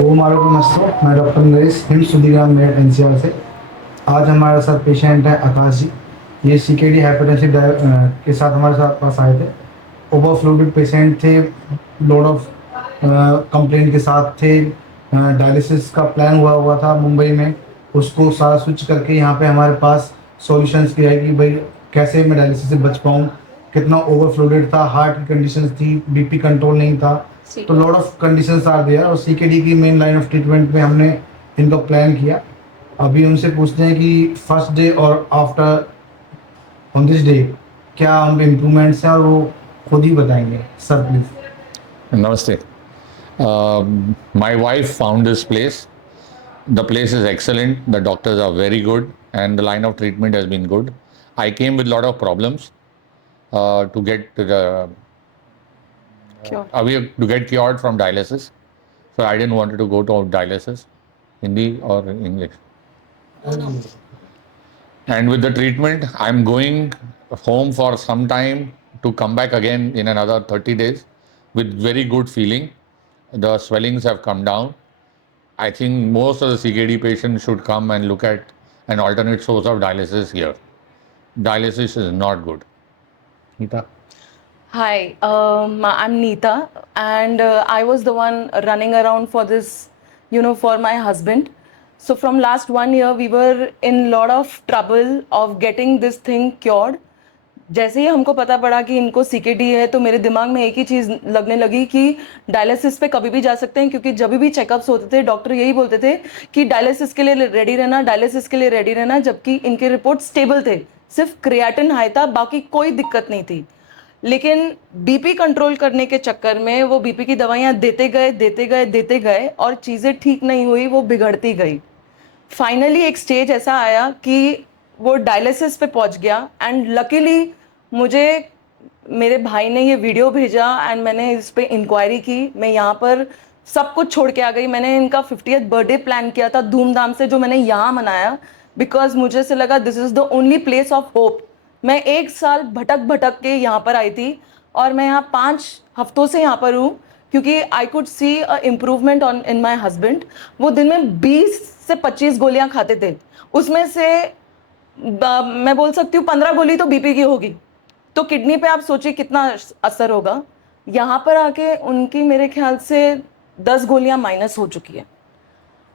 ओम आरोग्य मस्तु। मैं डॉक्टर नरेश हिम सुधीराम मेरठ एनसीआर से। आज हमारे साथ पेशेंट है आकाश जी। ये सीकेडी हाइपरटेंसिव के साथ हमारे साथ पास आए थे। ओवरफ्लोडेड पेशेंट थे, लोड ऑफ कंप्लेंट के साथ थे। डायलिसिस का प्लान हुआ था मुंबई में, उसको सारा स्विच करके यहाँ पे हमारे पास सॉल्यूशंस किया है कि भाई कैसे मैं डायलिसिस से बच पाऊँ। कितना ओवरफ्लोडेड था, हार्ट की कंडीशंस थी, बीपी कंट्रोल नहीं था, तो lot of conditions are there. और सीकेडी की मेन लाइन ऑफ ट्रीटमेंट में हमने इनका प्लान किया। अभी उनसे पूछते हैं कि फर्स्ट डे और आफ्टर ऑन दिस डे क्या उनके इम्प्रूवमेंट्स हैं, और वो खुद ही बताएंगे। Sir please. Namaste. My wife found this place. The place is excellent. The doctors are very good, and the line of treatment has been good. I came with a lot of problems to get cured from dialysis. So I didn't want to go to dialysis, Hindi or English. And with the treatment, I'm going home for some time to come back again in another 30 days with very good feeling. The swellings have come down. I think most of the CKD patients should come and look at an alternate source of dialysis here. Dialysis is not good. Nita? Hi, I'm Neeta, and I was the one running around for this, for my husband. So from last 1 year, we were in lot of trouble of getting this thing cured. जैसे ही हमको पता पड़ा कि इनको CKD है, तो मेरे दिमाग में एक ही चीज़ लगने लगी कि डायलिसिस पे कभी भी जा सकते हैं, क्योंकि जब भी चेकअप्स होते थे डॉक्टर यही बोलते थे कि डायलिसिस के लिए रेडी रहना, डायलिसिस के लिए रेडी रहना, जबकि इनके रिपोर्ट स्टेबल थे, सिर्फ क्रिएटिन हाई था, बाकी कोई दिक्कत नहीं थी। लेकिन बीपी कंट्रोल करने के चक्कर में वो बीपी की दवाइयाँ देते गए और चीज़ें ठीक नहीं हुई, वो बिगड़ती गई। फाइनली एक स्टेज ऐसा आया कि वो डायलिसिस पे पहुंच गया, एंड लकीली मुझे मेरे भाई ने ये वीडियो भेजा एंड मैंने इस पे इंक्वायरी की। मैं यहाँ पर सब कुछ छोड़ के आ गई। मैंने इनका 50th बर्थडे प्लान किया था धूमधाम से, जो मैंने यहाँ मनाया, बिकॉज मुझे से लगा this is the only place of hope. मैं 1 साल भटक के यहाँ पर आई थी, और मैं यहाँ 5 हफ्तों से यहाँ पर हूँ, क्योंकि I could see a improvement on in my husband. वो दिन में 20 से 25 गोलियाँ खाते थे, उसमें से मैं बोल सकती हूँ 15 गोली तो बीपी की होगी। तो किडनी पे आप सोचिए कितना असर होगा। यहाँ पर आके उनकी मेरे ख्याल से 10 गोलियां माइनस हो चुकी है,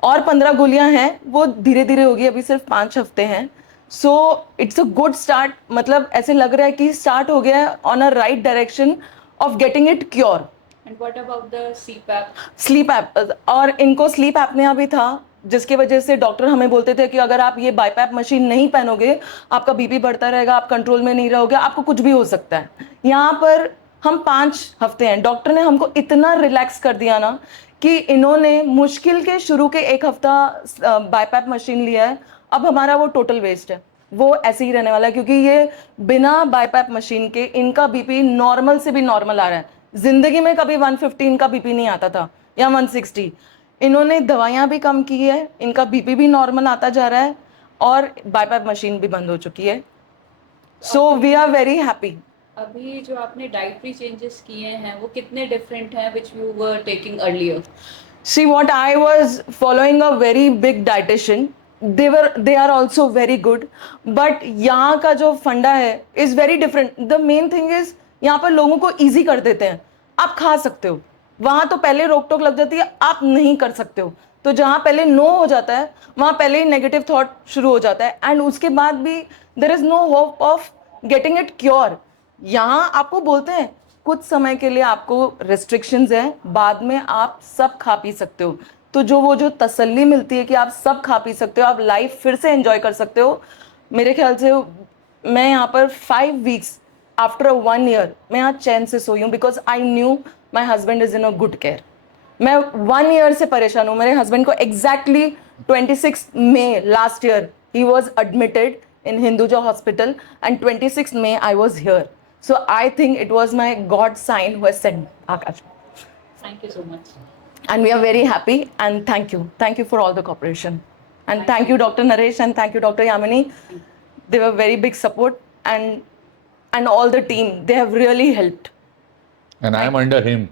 और 15 गोलियां हैं, वो धीरे धीरे होगी, अभी सिर्फ 5 हफ्ते हैं। So it's a good start. मतलब ऐसे लग रहा है कि स्टार्ट हो गया है on a right direction of getting it cure. And what about the CPAP? Sleep app, और इनको स्लीप एपनिया भी था, जिसकी वजह से डॉक्टर हमें बोलते थे कि अगर आप ये बाईपैप मशीन नहीं पहनोगे, आपका बीपी बढ़ता रहेगा, आप कंट्रोल में नहीं रहोगे, आपको कुछ भी हो सकता है। यहाँ पर हम 5 हफ्ते हैं, डॉक्टर ने हमको इतना रिलैक्स कर दिया ना कि इन्होंने मुश्किल के शुरू के 1 हफ्ता बाईपैप मशीन लिया है। अब हमारा वो टोटल वेस्ट है, वो ऐसे ही रहने वाला है, क्योंकि ये बिना बाईपैप मशीन के इनका बीपी नॉर्मल से भी नॉर्मल आ रहा है। जिंदगी में कभी 115 का बीपी नहीं आता था, या 160। इन्होंने दवाइयाँ भी कम की है, इनका बीपी भी नॉर्मल आता जा रहा है, और बाईपैप मशीन भी बंद हो चुकी है। So we are very happy. अभी जो आपने डाइटरी चेंजेस किए हैं वो कितने डिफरेंट हैं which you were taking earlier? See, what I was following a very big dietitian. They are also very good, but यहाँ का जो फंडा है is very different. The main thing is यहाँ पर लोगों को easy कर देते हैं, आप खा सकते हो। वहाँ तो पहले रोक टोक लग जाती है, आप नहीं कर सकते हो। तो जहाँ पहले नो हो जाता है, वहाँ पहले ही नेगेटिव थॉट शुरू हो जाता है, एंड उसके बाद भी there is no hope of getting it cure. यहाँ आपको बोलते हैं कुछ समय के लिए आपको रेस्ट्रिक्शंस हैं, बाद में आप सब खा पी सकते हो। तो वो जो तसल्ली मिलती है कि आप सब खा पी सकते हो, आप लाइफ फिर से एंजॉय कर सकते हो। मेरे ख्याल से मैं यहाँ पर 5 वीक्स आफ्टर 1 ईयर मैं यहाँ चैन से सोई हूँ, because I knew my husband is in a good care. मैं 1 ईयर से परेशान हूँ। मेरे हस्बैंड को एग्जैक्टली 26 मई लास्ट ईयर ही was admitted in Hinduja Hospital, and 26th May I was here. So I think it was my God sign who has sent Akash. Thank you so much. And we are very happy, and thank you. Thank you for all the cooperation. And thank you Dr. Naresh, and thank you Dr. Yamini. They were very big support, and all the team, they have really helped. And I am under him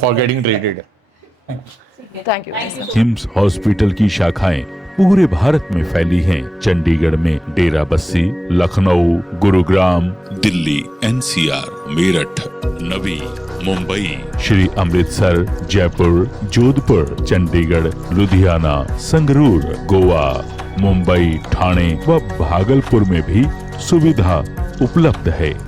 for getting treated. Thank you. Hymns hospital की शाखाएं पूरे भारत में फैली हैं। चंडीगढ़ में डेरा Bassi, Lucknow, Gurugram, Delhi, NCR, Meerut, नवी, मुंबई, श्री अमृतसर, जयपुर, जोधपुर, चंडीगढ़, लुधियाना, संगरूर, गोवा, मुंबई, ठाणे व भागलपुर में भी सुविधा उपलब्ध है।